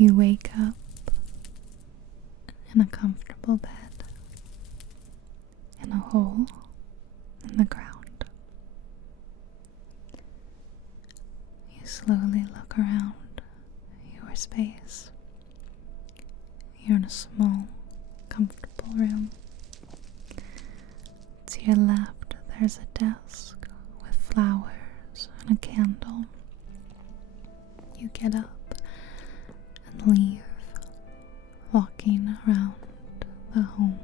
You wake up in a comfortable bed in a hole in the ground. You slowly look around your space. You're in a small, comfortable room. To your left, there's a desk with flowers and a candle. You get up and leave, walking around the home.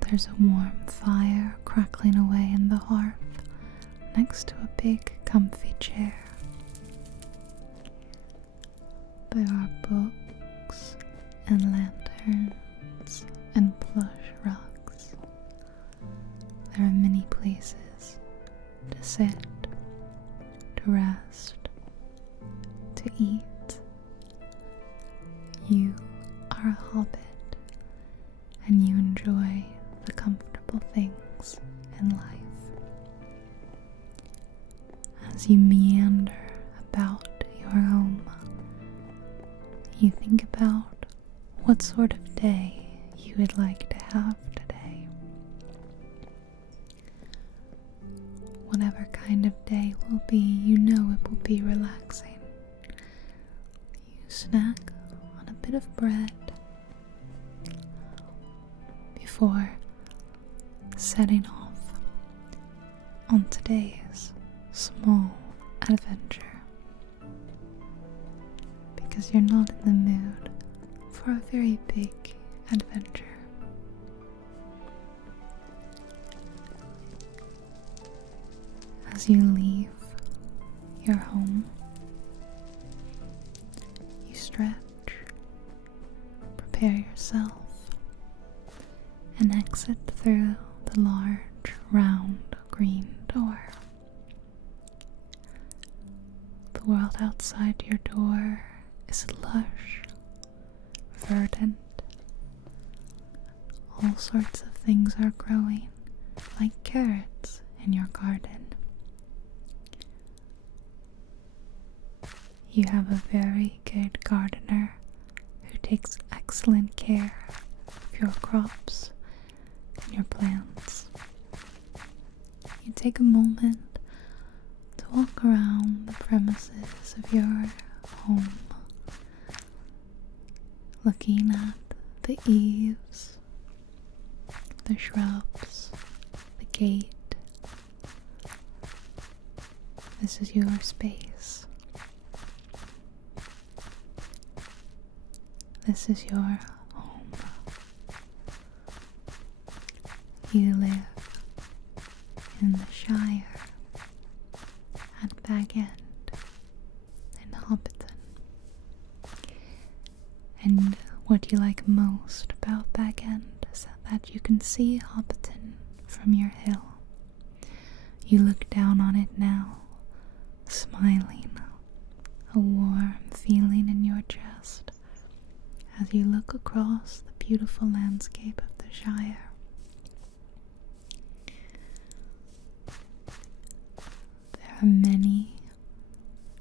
There's a warm fire crackling away in the hearth next to a big, comfy chair. There are books and lanterns and plush rugs. There are many places to sit, to rest, to eat. You are a hobbit, and you enjoy the comfortable things in life. As you meander about your home, you think about what sort of day you would like to have today. Whatever kind of day will be, you know it will be relaxing. You snack on a bit of bread before setting off on today's small adventure, because you're not in the mood for a very big adventure. As you leave your home, you stretch, prepare yourself, and exit through the large, round, green door. The world outside your door is lush, verdant. All sorts of things are growing, like carrots in your garden. You have a very good gardener who takes excellent care of your crops and your plants. You take a moment to walk around the premises of your home, looking at the eaves, the shrubs, the gate. This is your space. This is your home. You live in the Shire at Bag End in Hobbiton. And what you like most about Bag End is that you can see Hobbiton from your hill. You look down on it now, smiling, a warm feeling in your chest as you look across the beautiful landscape of the Shire. There are many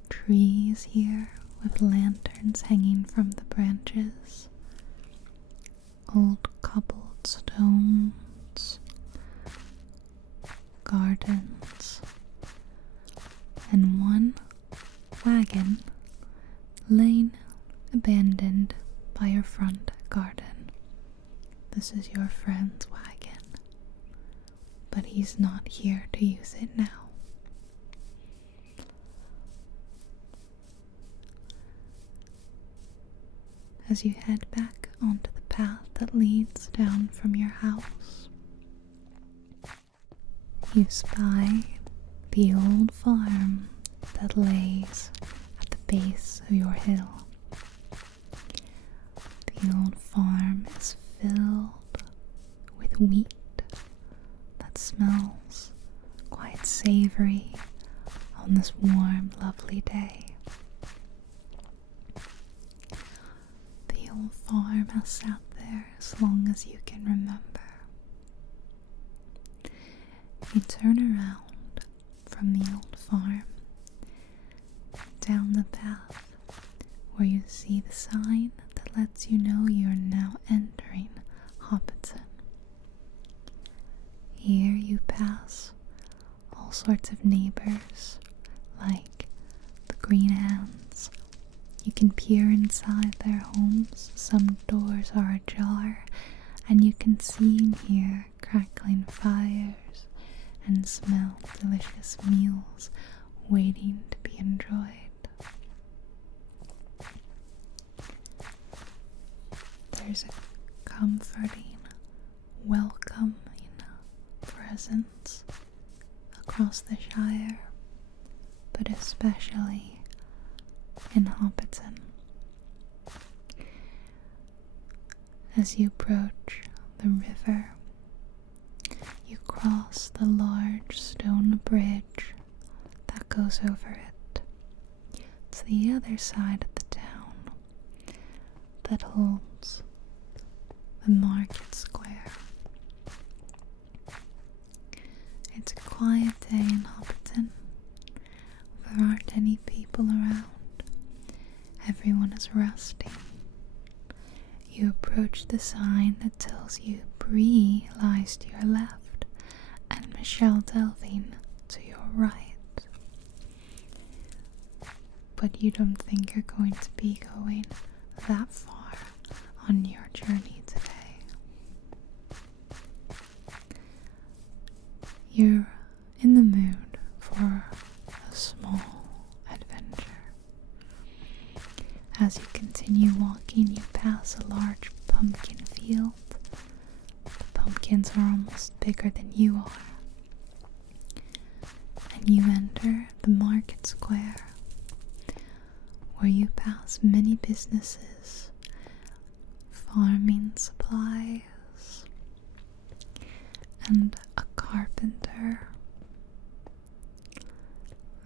trees here with lanterns hanging from the branches, old cobbled stones, gardens, and one wagon laying abandoned by your front garden. This is your friend's wagon, but he's not here to use it now. As you head back onto the path that leads down from your house, you spy the old farm that lays at the base of your hill. The old farm is filled with wheat that smells quite savory on this warm, lovely day. The old farm has sat there as long as you can remember. You turn around from the old farm, down the path where you see the sign that lets you know you are now entering Hobbiton. Here you pass all sorts of neighbors, like the Green Hands. You can peer inside their homes, some doors are ajar, and you can see and hear crackling fires and smell delicious meals waiting to be enjoyed. There's a comforting, welcoming presence across the Shire, but especially in Hobbiton. As you approach the river, you cross the large stone bridge that goes over it to the other side of the town that holds the market square. It's a quiet day in Hobbiton. There aren't any people around. Everyone is resting. You approach the sign that tells you Bree lies to your left and Michelle Delving to your right. But you don't think you're going to be going that far on your journey today. You're in the mood for a small adventure. As you continue walking, you pass a large pumpkin field. The pumpkins are almost bigger than you are. And you enter the market square, where you pass many businesses, farming supplies, and a carpenter.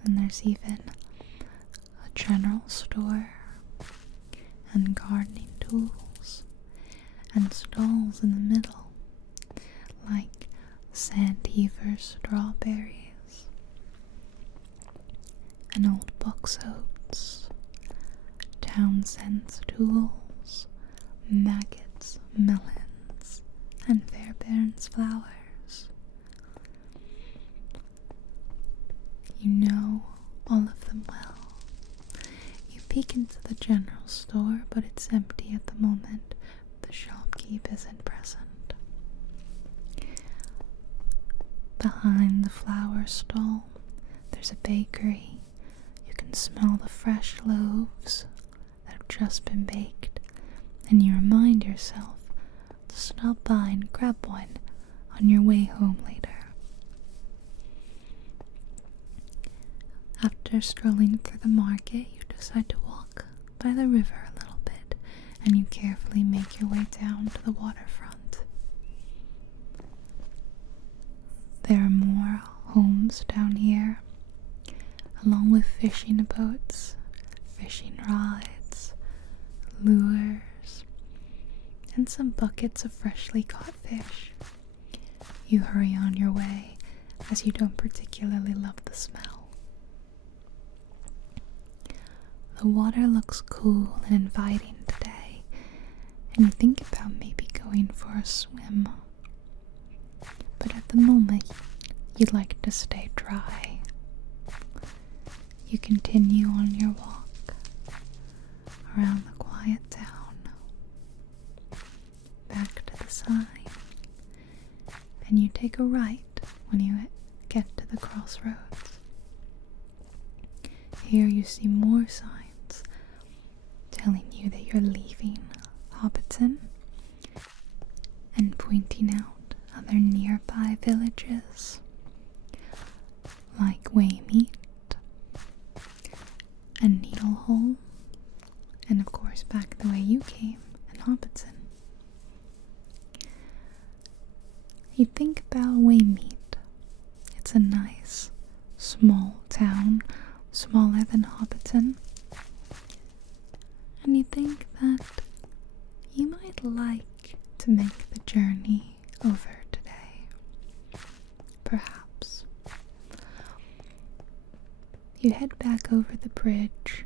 And there's even a general store and gardening tools and stalls in the middle, like Sandheaver's strawberries and Old Buck's oats, Townsend's tools, Maggots, melons, and Fairbairn's flowers. You know all of them well. You peek into the general store, but it's empty at the moment. The shopkeep isn't present. Behind the flower stall, there's a bakery. You can smell the fresh loaves that have just been baked, and you remind yourself to stop by and grab one on your way home later. After strolling through the market, you decide to walk by the river a little bit, and you carefully make your way down to the waterfront. There are more homes down here, along with fishing boats, fishing rods, lures, and some buckets of freshly caught fish. You hurry on your way, as you don't particularly love the smell. The water looks cool and inviting today, and you think about maybe going for a swim. But at the moment, you'd like to stay dry. You continue on your walk around the quiet town, back to the sign, and you take a right when you get to the crossroads. Here you see more signs telling you that you're leaving Hobbiton and pointing out other nearby villages like Waymeet and Needlehole, and of course back the way you came in Hobbiton. You think about Waymeet. It's a nice, small town, smaller than Hobbiton. And you think that you might like to make the journey over today. Perhaps. You head back over the bridge,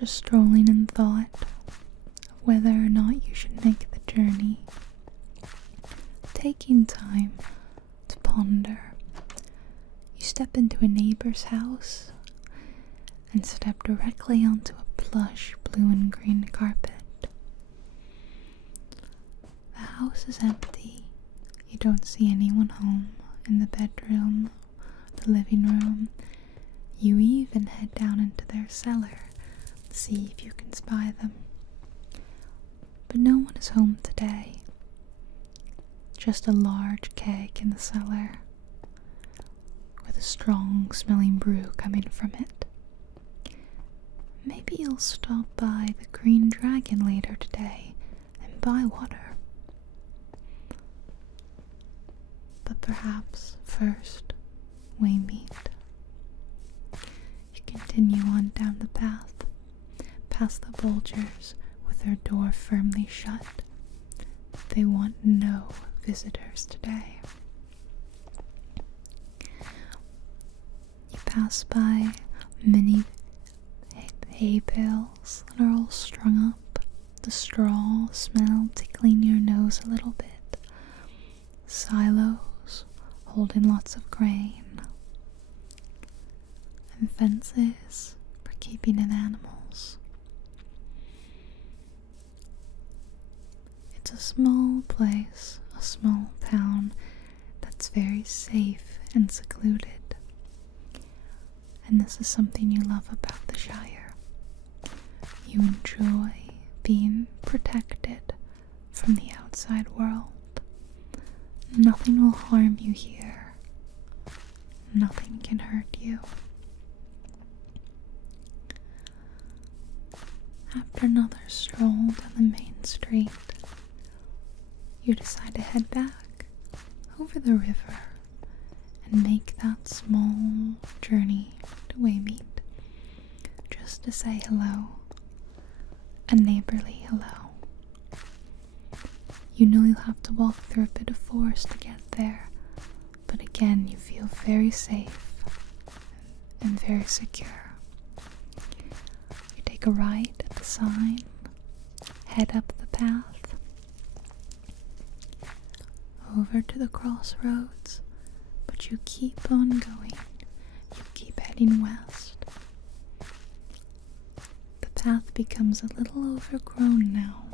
just strolling in thought of whether or not you should make the journey, taking time to ponder, you step into a neighbor's house and step directly onto a plush blue and green carpet. The house is empty. You don't see anyone home in the bedroom, the living room. You even head down into their cellar to see if you can spy them. But no one is home today. Just a large keg in the cellar with a strong smelling brew coming from it. Maybe you'll stop by the Green Dragon later today and Bywater. But perhaps first, Waymeet. You continue on down the path, past the Bulgers with their door firmly shut. They want no visitors today. You pass by many hay bales that are all strung up, the straw smell tickling your nose a little bit, silos holding lots of grain, and fences for keeping in animals. It's a small place, a small town that's very safe and secluded. And this is something you love about the Shire. You enjoy being protected from the outside world. Nothing will harm you here. Nothing can hurt you. After another stroll down the main street, you decide to head back over the river and make that small journey to Waymeet, just to say hello, a neighborly hello. You know you'll have to walk through a bit of forest to get there, but again you feel very safe and very secure. You take a right at the sign, head up the path, over to the crossroads, but you keep on going. You keep heading west. The path becomes a little overgrown now,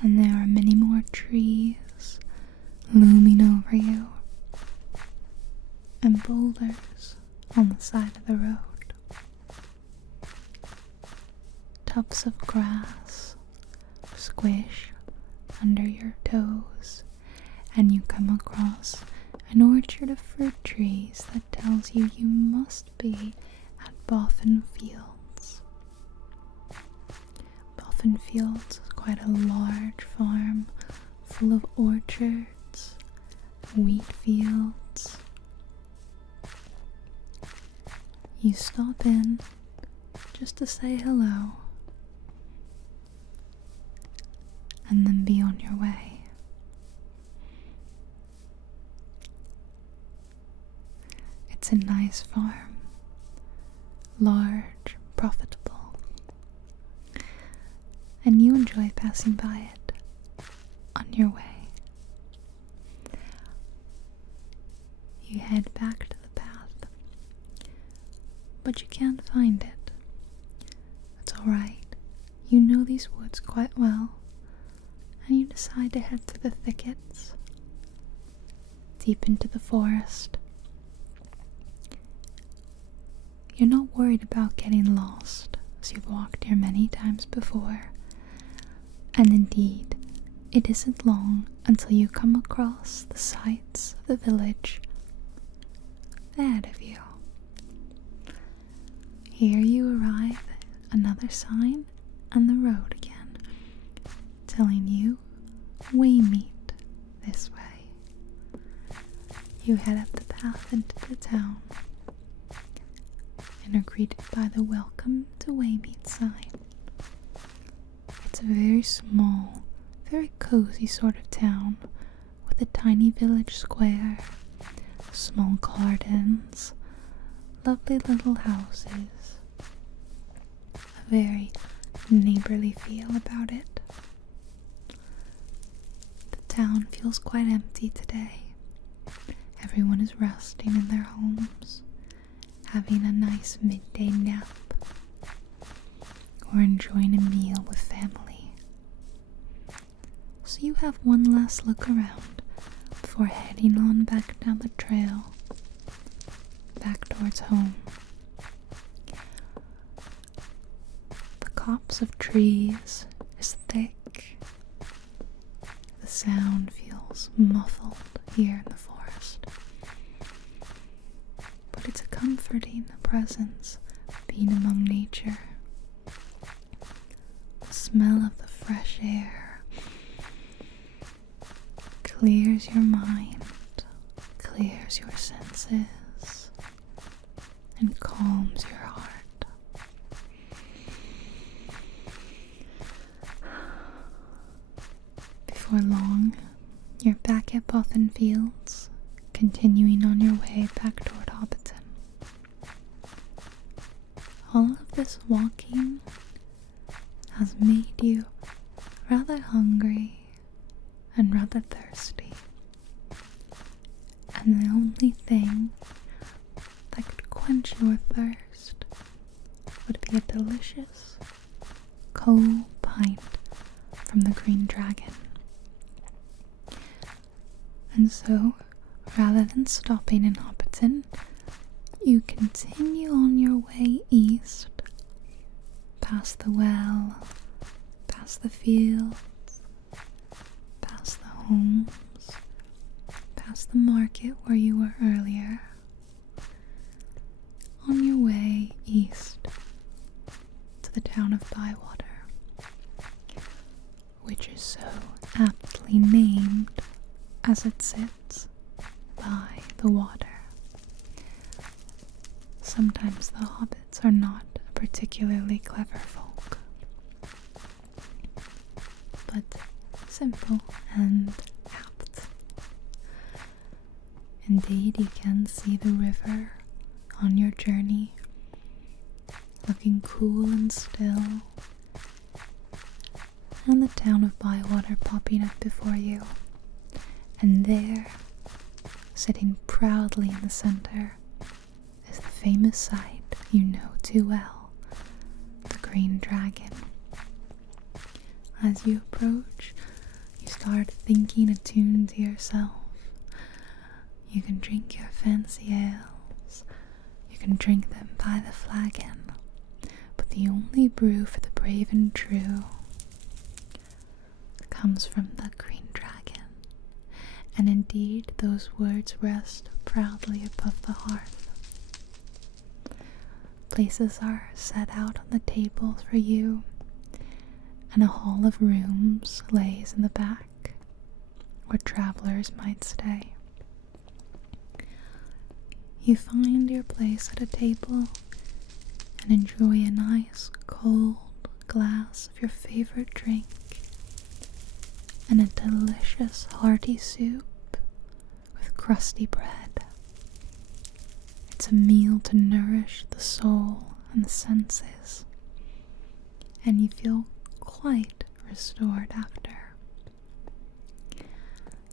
and there are many more trees looming over you, and boulders on the side of the road. Tufts of grass squish under your toes, and you come across an orchard of fruit trees that tells you you must be at Boffin Fields. Boffin Fields is quite a large farm full of orchards, wheat fields. You stop in just to say hello and then be on your way. It's a nice farm, large, profitable, and you enjoy passing by it on your way. You head back to the path, but you can't find it. It's alright, you know these woods quite well, and you decide to head through the thickets, deep into the forest. You're not worried about getting lost, as you've walked here many times before, and indeed, it isn't long until you come across the sights of the village ahead of you. Here you arrive at another sign on the road again, telling you Waymeet this way. You head up the path into the town and are greeted by the Welcome to Waymeet sign. It's a very small, very cozy sort of town with a tiny village square, small gardens, lovely little houses. very neighborly feel about it. The town feels quite empty today. Everyone is resting in their homes, having a nice midday nap, or enjoying a meal with family. So you have one last look around before heading on back down the trail, back towards home. The copse of trees is thick. The sound feels muffled here in the forest. But it's a comforting presence being among nature. The smell of the fresh air clears your mind, clears your senses, and calms your heart. Before long, you're back at Bothan Fields, continuing on your way back toward Hobbiton. All of this walking has made you rather hungry and rather thirsty, and the only thing that could quench your thirst would be a delicious cold pint from the Green Dragon. And so, rather than stopping in Hobbiton, you continue on your way east, past the well, past the fields, past the homes, past the market where you were earlier, on your way east to the town of Bywater, which is so aptly named as it sits by the water. Sometimes the hobbits are not a particularly clever folk, but simple and apt. Indeed, you can see the river on your journey, looking cool and still, and the town of Bywater popping up before you. And there, sitting proudly in the center, is the famous sight you know too well, the Green Dragon. As you approach, you start thinking a tune to yourself. You can drink your fancy ales, you can drink them by the flagon, but the only brew for the brave and true comes from the Green Dragon. And indeed, those words rest proudly above the hearth. Places are set out on the tables for you, and a hall of rooms lays in the back, where travelers might stay. You find your place at a table and enjoy a nice cold glass of your favorite drink and a delicious hearty soup with crusty bread. It's a meal to nourish the soul and the senses, and you feel quite restored after.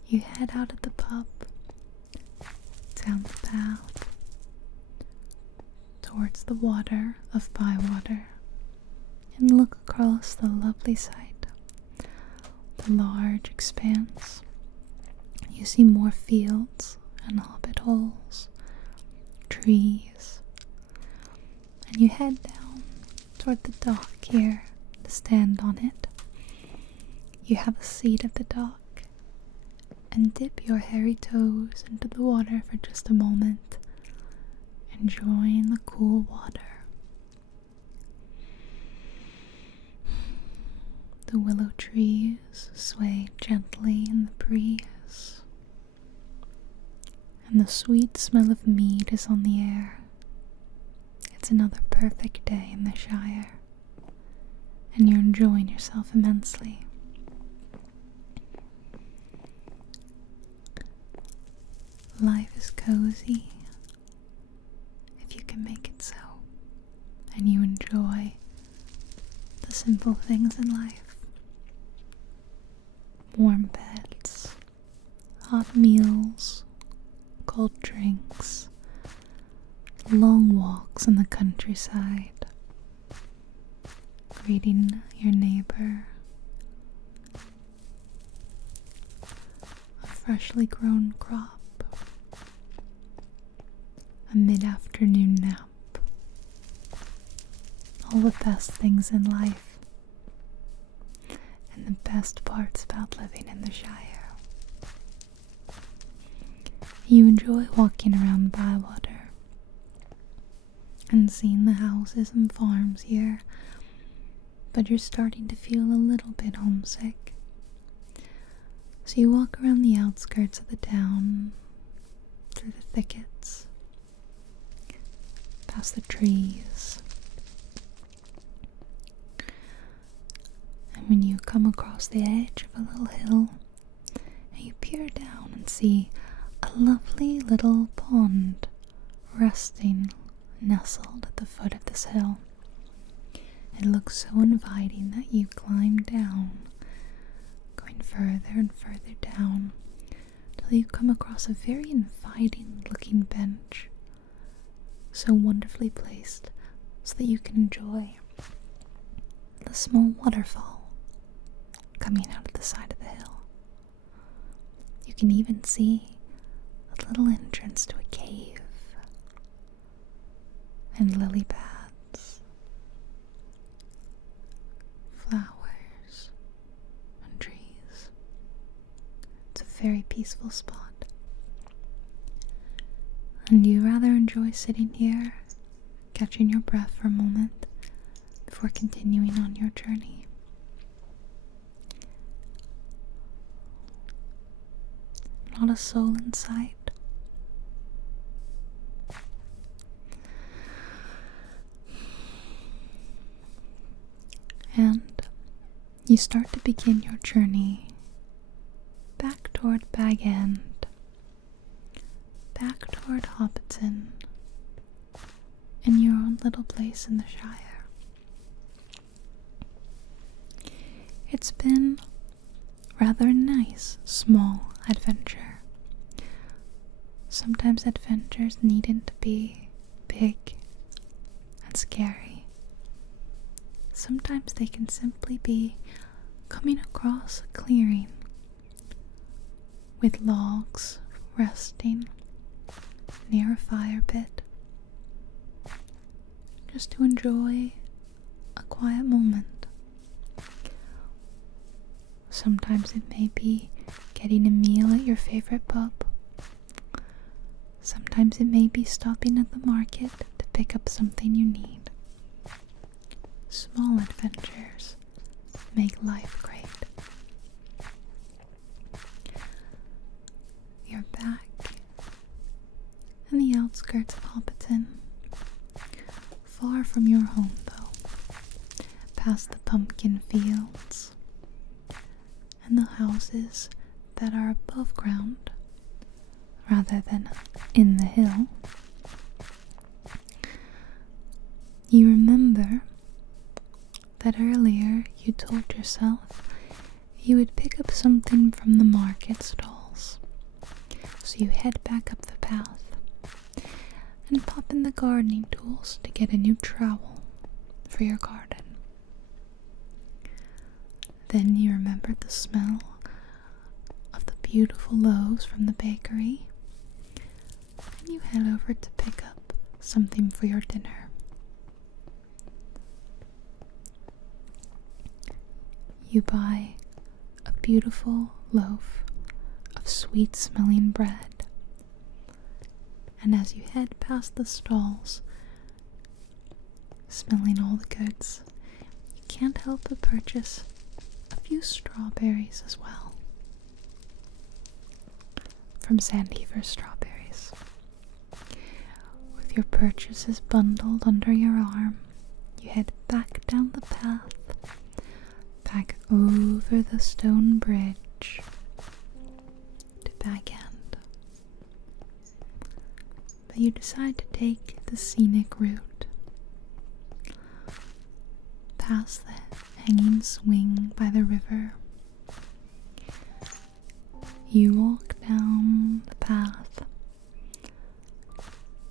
You head out of the pub, down the path, towards the water of Bywater, and look across the lovely sight. The large expanse. You see more fields and hobbit holes, trees, and you head down toward the dock here to stand on it. You have a seat at the dock and dip your hairy toes into the water for just a moment, enjoying the cool water. The willow trees sway gently in the breeze, and the sweet smell of mead is on the air. It's another perfect day in the Shire, and you're enjoying yourself immensely. Life is cozy, if you can make it so, and you enjoy simple things in life. Warm beds, hot meals, cold drinks, long walks in the countryside, greeting your neighbor, a freshly grown crop, a mid-afternoon nap. All the best things in life, and the best parts about living in the Shire. You enjoy walking around Bywater and seeing the houses and farms here, but you're starting to feel a little bit homesick. So you walk around the outskirts of the town, through the thickets, past the trees. And when you come across the edge of a little hill, and you peer down and see a lovely little pond resting nestled at the foot of this hill. It looks so inviting that you climb down, going further and further down, till you come across a very inviting looking bench, so wonderfully placed so that you can enjoy the small waterfall coming out of the side of the hill. You can even see a little entrance to a cave and lily pads, flowers, and trees. It's a very peaceful spot. And you rather enjoy sitting here, catching your breath for a moment before continuing on your journey. Not a soul in sight. And you start to begin your journey back toward Bag End, back toward Hobbiton, in your own little place in the Shire. It's been rather a nice, small adventure. Sometimes adventures needn't to be big and scary. Sometimes they can simply be coming across a clearing with logs resting near a fire pit, just to enjoy a quiet moment. Sometimes it may be getting a meal at your favorite pub. Sometimes it may be stopping at the market to pick up something you need. Small adventures make life great. You're back in the outskirts of Hobbiton, far from your home though, past the pumpkin fields and the houses that are above ground rather than in the hill. You remember that earlier you told yourself you would pick up something from the market stalls. So you head back up the path and pop in the gardening tools to get a new trowel for your garden. Then you remembered the smell of the beautiful loaves from the bakery, and you head over to pick up something for your dinner. You buy a beautiful loaf of sweet-smelling bread, and as you head past the stalls, smelling all the goods, you can't help but purchase a few strawberries as well, from Sandheaver Strawberries. With your purchases bundled under your arm, you head back down the path, back over the stone bridge to Bag End. But you decide to take the scenic route past the hanging swing by the river. You walk down the path,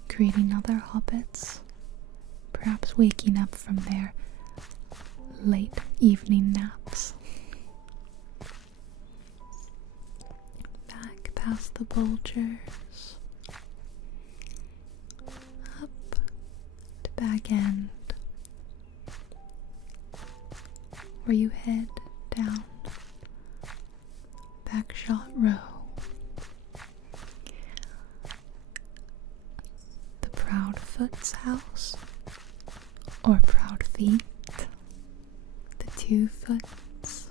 greeting other hobbits, perhaps waking up from their late evening naps. Back past the Bulgers, up to Back End, where you head down Backshot Row. The Proudfoot's house, or Proud Feet, the Two Foots,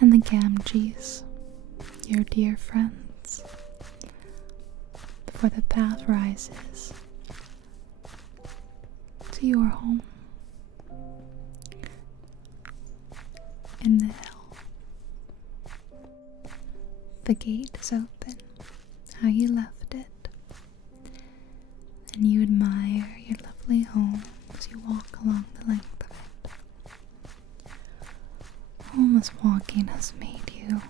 and the Gamgees, your dear friends, before the path rises to your home in the hill. The gate is open, how you left it, and you admire your lovely home as you walk along the length of it. Almost walking has made you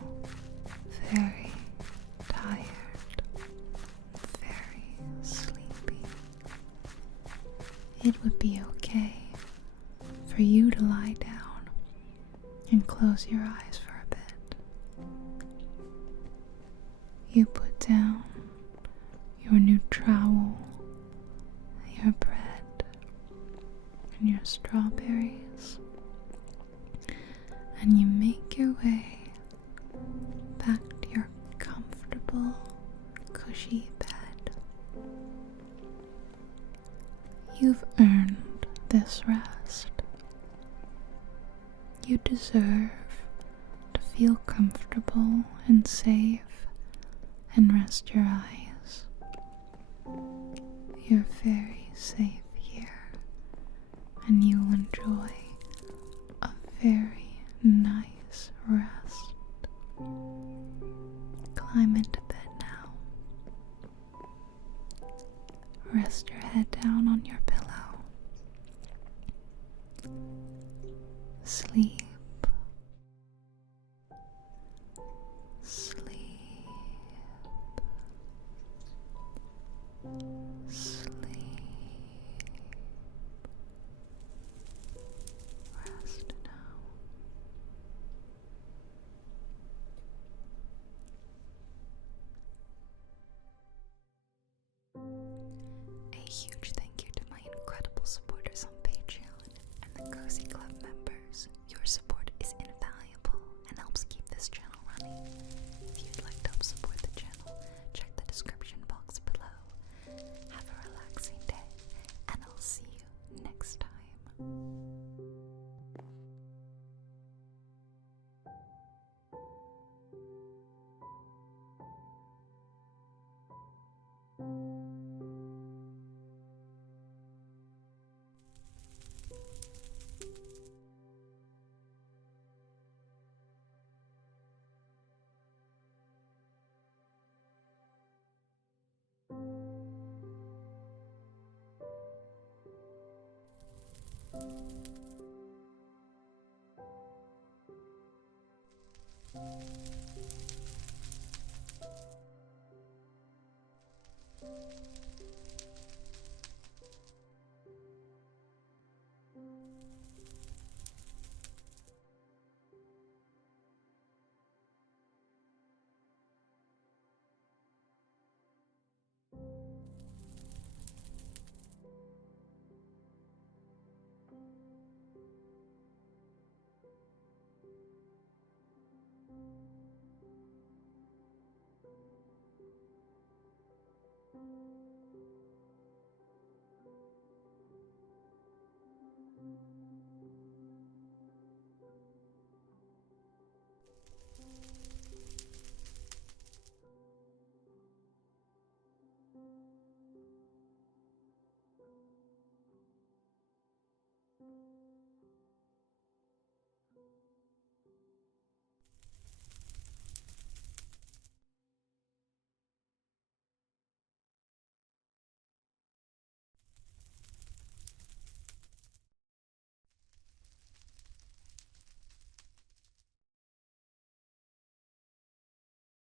very tired, very sleepy. It would be okay for you to lie down and close your eyes for a bit. You put down your new trowel, your bread, and your strawberries, and you make your way back to your comfortable, cushy bed. You've earned this rest. You deserve to feel comfortable and safe and rest your eyes. You're very safe here, and you'll enjoy a very nice rest. Climb into bed now. Rest your head down on your pillow. Sleep. Sleep. Sleep. Rest now. A huge thank you to my incredible supporters on Patreon and the Cozy Club members. Your support is invaluable and helps keep this channel running. If you'd like to help support the channel, check the description box below. Have a relaxing day, and I'll see you next time. Thank you.